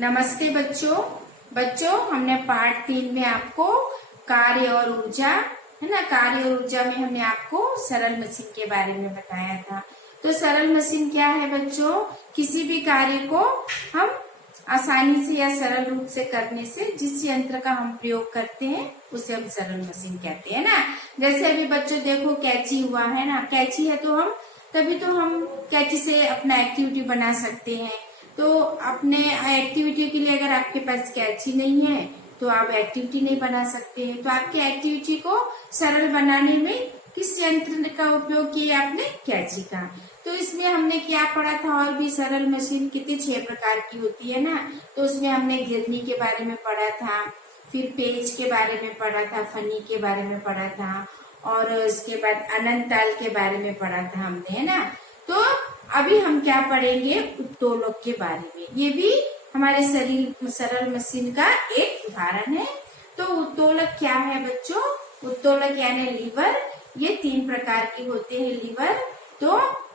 नमस्ते बच्चों हमने पार्ट 3 में आपको कार्य और ऊर्जा है ना। कार्य और ऊर्जा में हमने आपको सरल मशीन के बारे में बताया था। तो सरल मशीन क्या है बच्चों? किसी भी कार्य को हम आसानी से या सरल रूप से करने से जिस यंत्र का हम प्रयोग करते हैं उसे हम सरल मशीन कहते हैं ना। जैसे अभी बच्चों देखो कैंची हुआ है ना, कैंची है तो हम कैंची से अपना एक्टिविटी बना सकते हैं। तो अपने एक्टिविटी के लिए अगर आपके पास कैंची नहीं है तो आप एक्टिविटी नहीं बना सकते हैं। तो आपके एक्टिविटी को सरल बनाने में किस यंत्र का उपयोग किया आपने? कैंची का। तो इसमें हमने क्या पढ़ा था? और भी सरल मशीन कितनी 6 प्रकार की होती है ना। तो उसमें हमने घिरनी के बारे में पढ़ा था, फिर पेज के बारे में पढ़ा था, फनी के बारे में पढ़ा था और उसके बाद अनंत ताल के बारे में पढ़ा था हमने, है ना। तो अभी हम क्या पढ़ेंगे? उत्तोलक के बारे में। ये भी हमारे सरल मशीन का एक उदाहरण है। तो उत्तोलक क्या है बच्चों? उत्तोलक यानी लीवर। ये 3 प्रकार के होते हैं लीवर। तो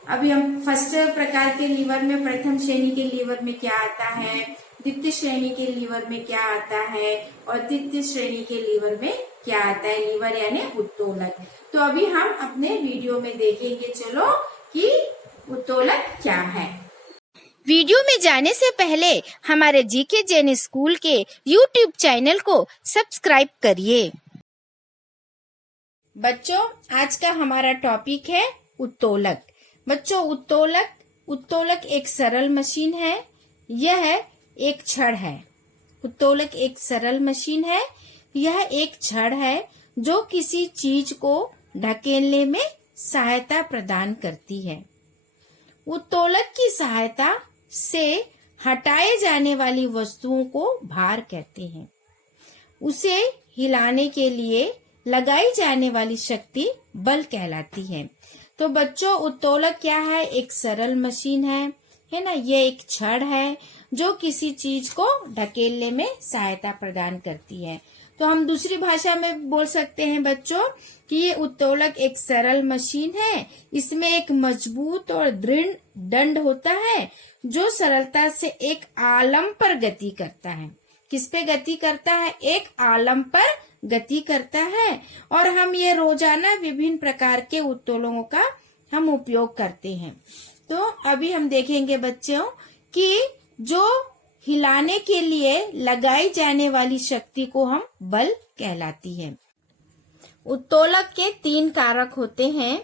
अभी हम फर्स्ट प्रकार के लीवर में, प्रथम श्रेणी के लीवर में क्या आता है, द्वितीय श्रेणी के लीवर में क्या आता है और तृतीय श्रेणी के लीवर में क्या आता है। लीवर यानी उत्तोलक। तो अभी हम अपने वीडियो में देखेंगे चलो कि उत्तोलक क्या है। वीडियो में जाने से पहले हमारे जीके जैन स्कूल के यूट्यूब चैनल को सब्सक्राइब करिए। बच्चों आज का हमारा टॉपिक है उत्तोलक। बच्चों उत्तोलक एक सरल मशीन है। यह एक छड़ है। उत्तोलक एक सरल मशीन है। यह एक छड़ है जो किसी चीज को ढकेलने में सहायता प्रदान करती है। उत्तोलक की सहायता से हटाए जाने वाली वस्तुओं को भार कहते हैं। उसे हिलाने के लिए लगाई जाने वाली शक्ति बल कहलाती है। तो बच्चों उत्तोलक क्या है? एक सरल मशीन है ना। ये एक छड़ है जो किसी चीज को ढकेलने में सहायता प्रदान करती है। तो हम दूसरी भाषा में बोल सकते हैं बच्चों कि ये उत्तोलक एक सरल मशीन है। इसमें एक मजबूत और दृढ़ दंड होता है जो सरलता से एक आलम पर गति करता है। किस पे गति करता है? एक आलम पर गति करता है। और हम ये रोजाना विभिन्न प्रकार के उत्तोलकों का हम उपयोग करते हैं। तो अभी हम देखेंगे बच्चों कि जो हिलाने के लिए लगाई जाने वाली शक्ति को हम बल कहलाती है। उत्तोलक के 3 कारक होते हैं।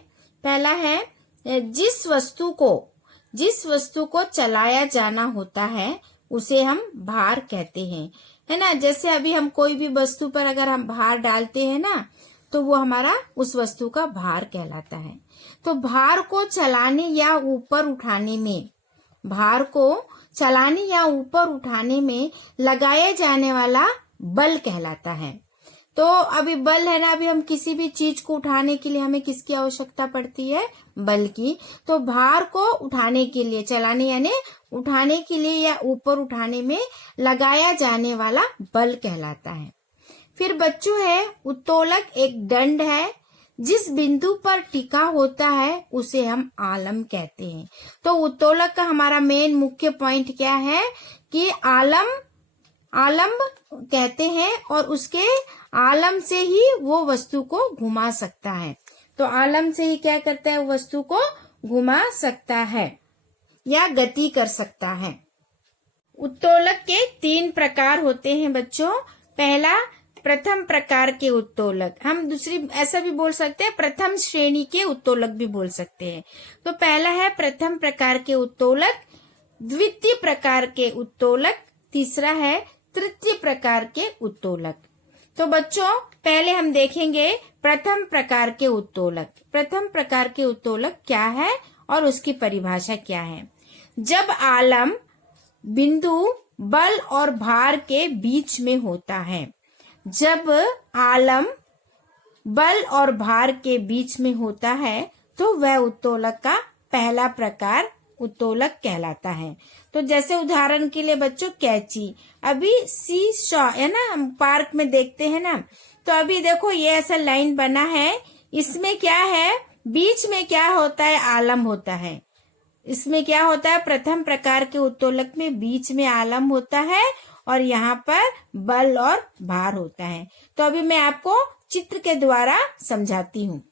पहला है जिस वस्तु को चलाया जाना होता है उसे हम भार कहते हैं, है ना। जैसे अभी हम कोई भी वस्तु पर अगर हम भार डालते हैं ना तो वो हमारा उस वस्तु का भार कहलाता है। तो भार को चलाने या ऊपर उठाने में लगाया जाने वाला बल कहलाता है। तो अभी बल है ना, अभी हम किसी भी चीज को उठाने के लिए हमें किसकी आवश्यकता पड़ती है? बल की। तो भार को उठाने के लिए, चलाने यानी उठाने के लिए या ऊपर उठाने में लगाया जाने वाला बल कहलाता है। फिर बच्चों है उत्तोलक एक दंड है। जिस बिंदु पर टिका होता है उसे हम आलम कहते हैं। तो उत्तोलक का हमारा मेन मुख्य पॉइंट क्या है कि आलम कहते हैं और उसके आलम से ही वो वस्तु को घुमा सकता है। तो आलम से ही क्या करता है? वस्तु को घुमा सकता है या गति कर सकता है। उत्तोलक के 3 प्रकार होते हैं बच्चों। पहला प्रथम प्रकार के उत्तोलक, हम दूसरी ऐसा भी बोल सकते हैं, प्रथम श्रेणी के उत्तोलक भी बोल सकते हैं। तो पहला है प्रथम प्रकार के उत्तोलक, द्वितीय प्रकार के उत्तोलक, तीसरा है तृतीय प्रकार के उत्तोलक। तो बच्चों पहले हम देखेंगे प्रथम प्रकार के उत्तोलक। प्रथम प्रकार के उत्तोलक क्या है और उसकी परिभाषा क्या है? जब आलम बिंदु बल और भार के बीच में होता है। जब आलम बल और भार के बीच में होता है तो वह उत्तोलक का पहला प्रकार उत्तोलक कहलाता है। तो जैसे उदाहरण के लिए बच्चों कैंची, अभी सी शॉ है ना, हम पार्क में देखते हैं ना। तो अभी देखो ये ऐसा लाइन बना है, इसमें क्या है? बीच में क्या होता है? आलम होता है। इसमें क्या होता है, प्रथम प्रकार के उत्तोलक में बीच में आलम होता है और यहाँ पर बल और भार होता है। तो अभी मैं आपको चित्र के द्वारा समझाती हूँ।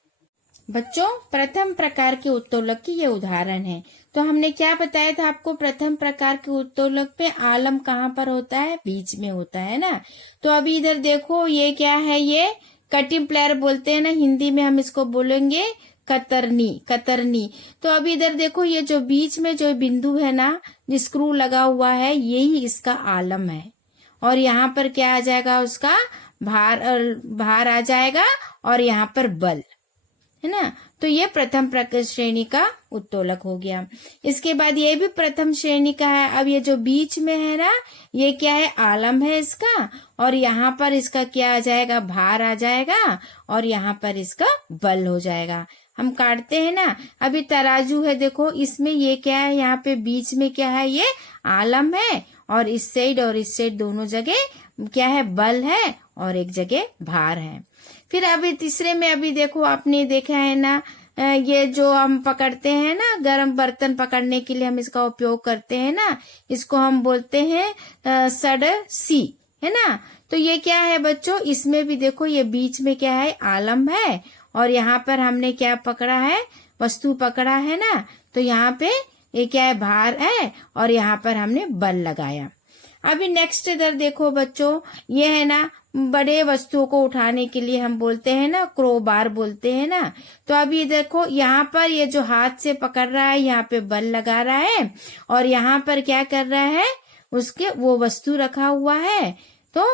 बच्चों, प्रथम प्रकार के उत्तोलक की ये उदाहरण है। तो हमने क्या बताया था आपको, प्रथम प्रकार के उत्तोलक पे आलम कहाँ पर होता है, बीच में होता है ना। तो अभी इधर देखो, ये क्या है, ये कटिंग प्लेयर बोलते हैं ना, हिंदी में हम इसको बोलेंगे कतरनी। तो अभी इधर देखो, ये जो बीच में जो बिंदु है ना, जो स्क्रू लगा हुआ है, यही इसका आलम है। और यहाँ पर क्या आ जाएगा, उसका भार आ जाएगा और यहाँ पर बल है ना। तो ये प्रथम श्रेणी का उत्तोलक हो गया। इसके बाद ये भी प्रथम श्रेणी का है। अब ये जो बीच में है ना, ये क्या है, आलम है इसका, और यहाँ पर इसका क्या आ जाएगा, भार आ जाएगा, और यहाँ पर इसका बल हो जाएगा। हम काटते हैं ना, अभी तराजू है, देखो इसमें ये क्या है, यहाँ पे बीच में क्या है, ये आलम है, और इस साइड दोनों जगह क्या है, बल है, और एक जगह भार है। फिर अभी तीसरे में अभी देखो, आपने देखा है ना, ये जो हम पकड़ते हैं ना, गरम बर्तन पकड़ने के लिए हम इसका उपयोग करते हैं ना, इसको हम बोलते हैं सड़सी, है ना। तो ये क्या है बच्चों, इसमें भी देखो, ये बीच में क्या है, आलम है, और यहाँ पर हमने क्या पकड़ा है, वस्तु पकड़ा है ना। तो यहाँ पे ये क्या है, भार है, और यहाँ पर हमने बल लगाया। अभी नेक्स्ट इधर देखो बच्चों, ये है ना, बड़े वस्तुओं को उठाने के लिए हम बोलते हैं ना, क्रोबार बोलते हैं ना। तो अभी देखो, यहाँ पर ये जो हाथ से पकड़ रहा है, यहाँ पे बल लगा रहा है, और यहाँ पर क्या कर रहा है, उसके वो वस्तु रखा हुआ है। तो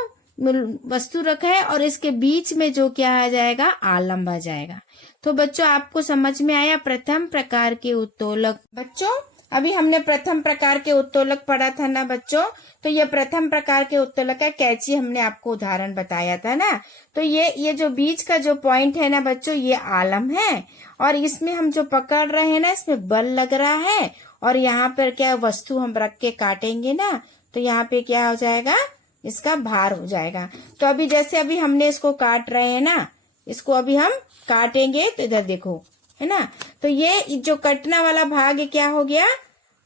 वस्तु रखा है, और इसके बीच में जो क्या आ जाएगा, आलम आ जाएगा। तो बच्चों, आपको समझ में आया प्रथम प्रकार के उत्तोलक। बच्चों, अभी हमने प्रथम प्रकार के उत्तोलक पढ़ा था ना बच्चों। तो ये प्रथम प्रकार के उत्तोलक का कैंची हमने आपको उदाहरण बताया था ना। तो ये जो बीच का जो पॉइंट है ना बच्चों, ये आलम है, और इसमें हम जो पकड़ रहे हैं ना, इसमें बल लग रहा है, और यहाँ पर क्या वस्तु हम रख के काटेंगे ना, तो यहाँ पे क्या हो जाएगा, इसका भार हो जाएगा। तो अभी जैसे अभी हमने इसको काट रहे हैं ना, इसको अभी हम काटेंगे, तो इधर देखो, है ना। तो ये जो कटना वाला भाग क्या हो गया,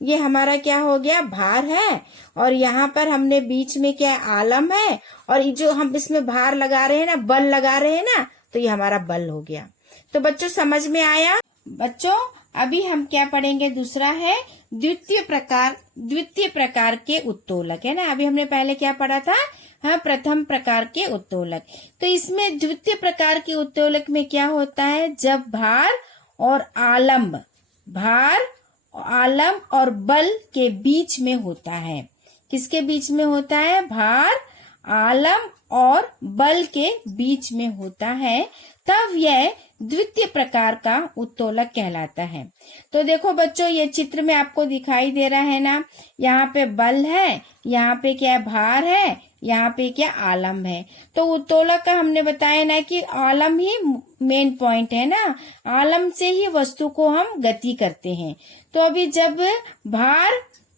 ये हमारा क्या हो गया, भार है, और यहाँ पर हमने बीच में क्या आलम है, और जो हम इसमें भार लगा रहे हैं ना, बल लगा रहे हैं ना, तो ये हमारा बल हो गया। तो बच्चों, समझ में आया। बच्चों, अभी हम क्या पढ़ेंगे, दूसरा है द्वितीय प्रकार के उत्तोलक, है ना। अभी हमने पहले क्या पढ़ा था, हाँ, प्रथम प्रकार के उत्तोलक। तो इसमें द्वितीय प्रकार के उत्तोलक में क्या होता है, जब भार और बल के बीच में होता है। किसके बीच में होता है, भार, आलम और बल के बीच में होता है, तब यह द्वितीय प्रकार का उत्तोलक कहलाता है। तो देखो बच्चों, ये चित्र में आपको दिखाई दे रहा है ना, यहाँ पे बल है, यहाँ पे क्या भार है, यहाँ पे क्या आलम है। तो उत्तोलक का हमने बताया ना कि आलम ही मेन पॉइंट है ना, आलम से ही वस्तु को हम गति करते हैं। तो अभी जब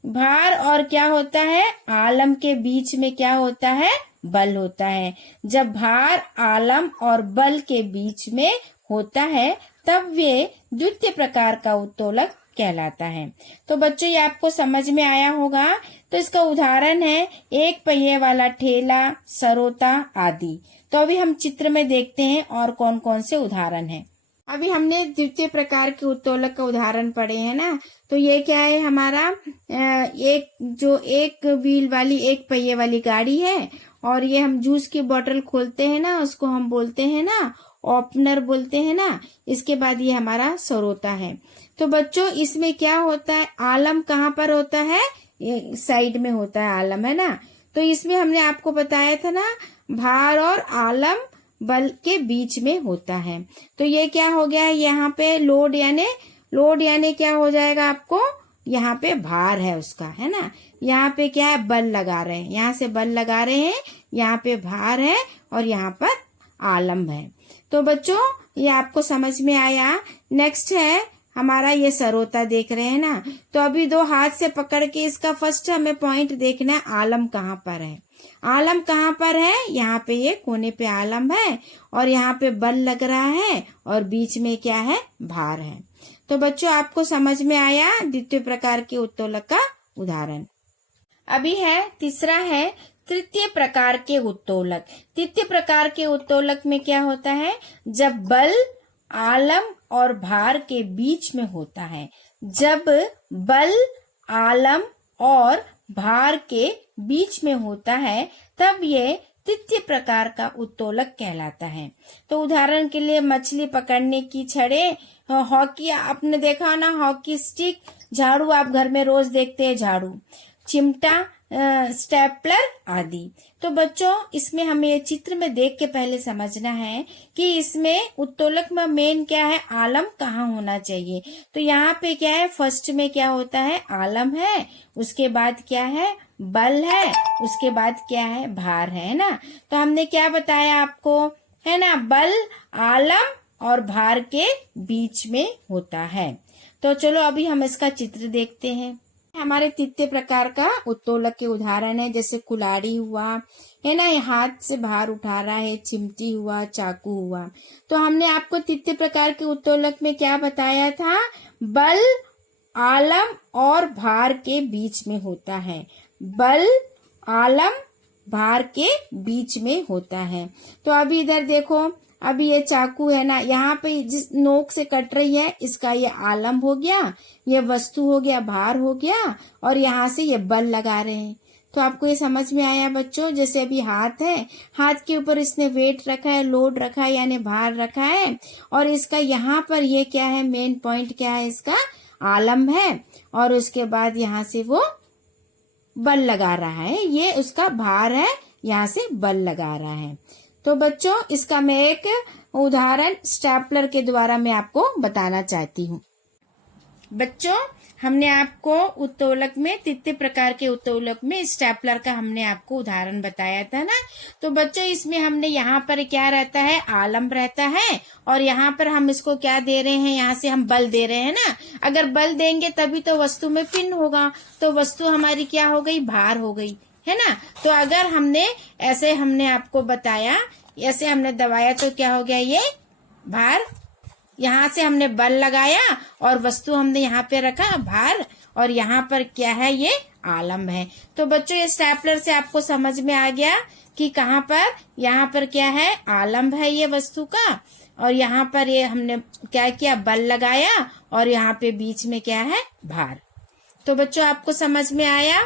भार और क्या होता है, आलम के बीच में क्या होता है, बल होता है। जब भार, आलम और बल के बीच में होता है, तब वे द्वितीय प्रकार का उत्तोलक कहलाता है। तो बच्चों, ये आपको समझ में आया होगा। तो इसका उदाहरण है एक पहिए वाला ठेला, सरोता आदि। तो अभी हम चित्र में देखते हैं और कौन कौन से उदाहरण हैं। अभी हमने द्वितीय प्रकार के उत्तोलक का उदाहरण पढ़े हैं ना। तो ये क्या है, हमारा एक व्हील वाली, एक पहिए वाली गाड़ी है, और ये हम जूस की बोतल खोलते हैं ना, उसको हम बोलते हैं ना, ओपनर बोलते हैं ना। इसके बाद ये हमारा सरोता है। तो बच्चों, इसमें क्या होता है, आलम कहाँ पर होता है, ये साइड में होता है आलम, है ना। तो इसमें हमने आपको बताया था ना, भार और आलम बल के बीच में होता है। तो ये क्या हो गया, यहाँ पे लोड यानी क्या हो जाएगा आपको, यहाँ पे भार है उसका, है ना। यहाँ पे क्या है, बल लगा रहे हैं, यहाँ से बल लगा रहे हैं, यहाँ पे भार है, और यहाँ पर आलम है। तो बच्चों, ये आपको समझ में आया। नेक्स्ट है हमारा ये सरोता, देख रहे हैं ना। तो अभी दो हाथ से पकड़ के इसका फर्स्ट हमें पॉइंट देखना है, आलम कहाँ पर है। आलम कहाँ पर है, यहाँ पे ये कोने पे आलम है, और यहाँ पे बल लग रहा है, और बीच में क्या है, भार है। तो बच्चों आपको समझ में आया द्वितीय प्रकार के उत्तोलक का उदाहरण। अभी है तीसरा है तृतीय प्रकार के उत्तोलक। तृतीय प्रकार के उत्तोलक में क्या होता है, जब बल आलम और भार के बीच में होता है। जब बल आलम और भार के बीच में होता है तब ये तृतीय प्रकार का उत्तोलक कहलाता है। तो उदाहरण के लिए मछली पकड़ने की छड़े, हॉकी आपने देखा ना, हॉकी स्टिक, झाड़ू आप घर में रोज देखते हैं, झाड़ू, चिमटा, स्टेपलर आदि। तो बच्चों इसमें हमें ये चित्र में देख के पहले समझना है कि इसमें उत्तोलक में मेन क्या है, आलम कहाँ होना चाहिए। तो यहाँ पे क्या है, फर्स्ट में क्या होता है, आलम है, उसके बाद क्या है, बल है, उसके बाद क्या है, भार है ना। तो हमने क्या बताया आपको, है ना, बल आलम और भार के बीच में होता है। तो चलो अभी हम इसका चित्र देखते हैं। हमारे तृतीय प्रकार का उत्तोलक के उदाहरण है, जैसे कुल्हाड़ी हुआ, है ना, ये हाथ से भार उठा रहा है, चिमटी हुआ, चाकू हुआ। तो हमने आपको तृतीय प्रकार के उत्तोलक में क्या बताया था, बल आलम और भार के बीच में होता है। बल आलम भार के बीच में होता है। तो अभी इधर देखो, अभी ये चाकू है ना, यहाँ पे जिस नोक से कट रही है इसका ये आलम हो गया, ये वस्तु हो गया, भार हो गया, और यहाँ से ये बल लगा रहे हैं। तो आपको ये समझ में आया बच्चों। जैसे अभी हाथ है, हाथ के ऊपर इसने वेट रखा है, लोड रखा है, यानी भार रखा है, और इसका यहाँ पर ये क्या है, मेन पॉइंट क्या है, इसका आलम है, और उसके बाद यहाँ से वो बल लगा रहा है, ये उसका भार है, यहाँ से बल लगा रहा है। तो बच्चों इसका मैं एक उदाहरण स्टेपलर के द्वारा मैं आपको बताना चाहती हूँ। बच्चों हमने आपको उत्तोलक में, तृतीय प्रकार के उत्तोलक में स्टेपलर का हमने आपको उदाहरण बताया था ना। तो बच्चों इसमें हमने यहाँ पर क्या रहता है, आलम रहता है, और यहाँ पर हम इसको क्या दे रहे हैं, यहाँ से हम बल दे रहे हैं ना। अगर बल देंगे तभी तो वस्तु में पिन होगा, तो वस्तु हमारी क्या हो गई, भार हो गई, है ना। तो अगर हमने ऐसे हमने आपको बताया, ऐसे हमने दबाया तो क्या हो गया, ये भार, यहाँ से हमने बल लगाया और वस्तु हमने यहाँ पे रखा भार, और यहाँ पर क्या है, ये आलम है। तो बच्चों ये स्टेपलर से आपको समझ में आ गया कि कहाँ पर, यहाँ पर क्या है, आलम है ये वस्तु का, और यहाँ पर ये हमने क्या किया, बल लगाया, और यहाँ पे बीच में क्या है, भार। तो बच्चों आपको समझ में आया।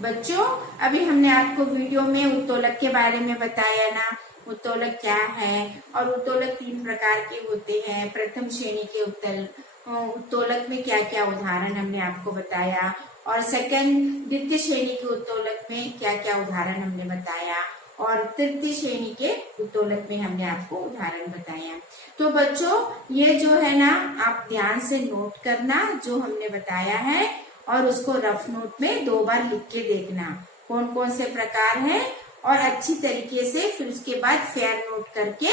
बच्चों अभी हमने आपको वीडियो में उत्तोलक के बारे में बताया ना, उत्तोलक क्या है, और उत्तोलक 3 प्रकार के होते हैं। प्रथम श्रेणी के उत्तोलक में क्या क्या उदाहरण हमने आपको बताया, और द्वितीय श्रेणी के उत्तोलक में क्या क्या उदाहरण हमने बताया, और तृतीय श्रेणी के उत्तोलक में हमने आपको उदाहरण बताया। तो बच्चों ये जो है ना, आप ध्यान से नोट करना जो हमने बताया है, और उसको रफ नोट में 2 बार लिख के देखना कौन कौन से प्रकार हैं, और अच्छी तरीके से फिर उसके बाद फेयर नोट करके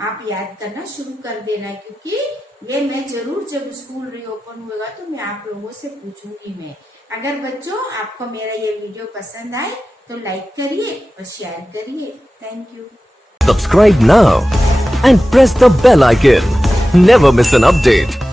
आप याद करना शुरू कर देना, क्योंकि ये मैं जरूर जब स्कूल रीओपन होगा तो मैं आप लोगों से पूछूंगी मैं। अगर बच्चों आपको मेरा ये वीडियो पसंद आए तो लाइक करिए और शेयर करिए। Thank you. Subscribe now and press the bell icon. Never miss an update.